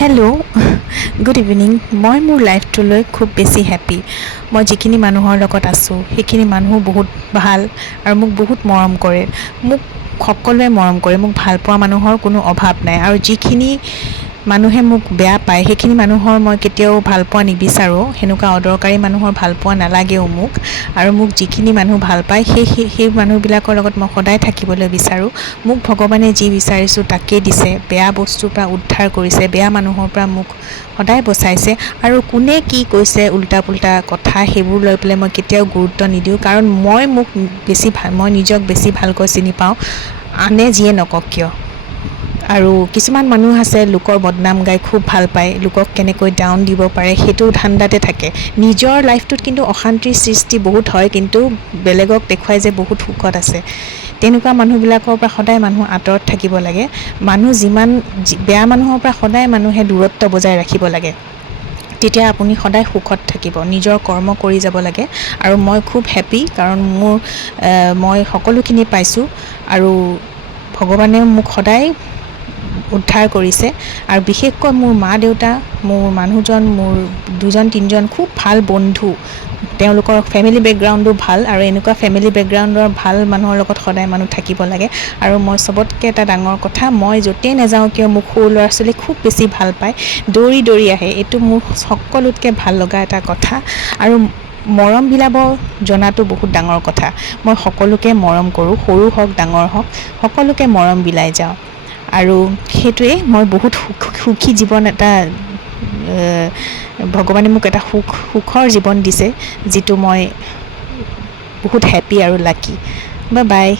Hello' good evening. মই মোৰ লাইফটোলৈ খুব বেছি হেপ্পী। মই যিখিনি মানুহৰ লগত আছোঁ সেইখিনি মানুহো বহুত ভাল আৰু মোক বহুত মৰম কৰে। মোক সকলোৱে মৰম কৰে, মোক ভাল পোৱা মানুহৰ কোনো অভাৱ নাই। আৰু যিখিনি মানুহে মোক বেয়া পায় সেইখিনি মানুহৰ মই কেতিয়াও ভাল পোৱা নিবিচাৰোঁ। সেনেকুৱা অদৰকাৰী মানুহৰ ভাল পোৱা নালাগেও মোক। আৰু মোক যিখিনি মানুহ ভাল পায় সেই মানুহবিলাকৰ লগত মই সদায় থাকিবলৈ বিচাৰোঁ। মোক ভগৱানে যি বিচাৰিছোঁ তাকেই দিছে। বেয়া বস্তুৰ পৰা উদ্ধাৰ কৰিছে, বেয়া মানুহৰ পৰা মোক সদায় বচাইছে। আৰু কোনে কি কৈছে উল্টা পুল্টা কথা সেইবোৰ লৈ পেলাই মই কেতিয়াও গুৰুত্ব নিদিওঁ, কাৰণ মই নিজক বেছি ভালকৈ চিনি পাওঁ, আনে যিয়ে নকওক কিয়। আৰু কিছুমান মানুহ আছে লোকৰ বদনাম গাই খুব ভাল পায়, লোকক কেনেকৈ ডাউন দিব পাৰে সেইটো ধান্দাতে থাকে। নিজৰ লাইফটোত কিন্তু অশান্তিৰ সৃষ্টি বহুত হয়, কিন্তু বেলেগক দেখুৱাই যে বহুত সুখত আছে। তেনেকুৱা মানুহবিলাকৰ পৰা সদায় মানুহ আঁতৰত থাকিব লাগে। বেয়া মানুহৰ পৰা সদায় মানুহে দূৰত্ব বজাই ৰাখিব লাগে, তেতিয়া আপুনি সদায় সুখত থাকিব। নিজৰ কৰ্ম কৰি যাব লাগে। আৰু মই খুব হেপ্পী, কাৰণ মই সকলোখিনি পাইছোঁ আৰু ভগৱানেও মোক সদায় উদ্ধাৰ কৰিছে। আৰু বিশেষকৈ মোৰ মা দেউতা, মোৰ মানুহজন, মোৰ দুজন তিনিজন খুব ভাল বন্ধু, তেওঁলোকৰ ফেমিলি বেকগ্ৰাউণ্ডো ভাল। আৰু এনেকুৱা ফেমিলি বেকগ্ৰাউণ্ডৰ ভাল মানুহৰ লগত সদায় মানুহ থাকিব লাগে। আৰু মই চবতকৈ এটা ডাঙৰ কথা, মই য'তেই নাযাওঁ কিয় মোক সৰু ল'ৰা ছোৱালী খুব বেছি ভাল পায়, দৌৰি দৌৰি আহে। এইটো মোৰ সকলোতকৈ ভাল লগা এটা কথা। আৰু মৰম বিলাব জনাটো বহুত ডাঙৰ কথা। মই সকলোকে মৰম কৰোঁ, সৰু হওক ডাঙৰ হওক, সকলোকে মৰম বিলাই যাওঁ। আৰু সেইটোৱে মই বহুত সুখী জীৱন এটা, ভগৱানে মোক এটা সুখৰ জীৱন দিছে, যিটো মই বহুত হেপ্পী আৰু লাকি। Bye bye.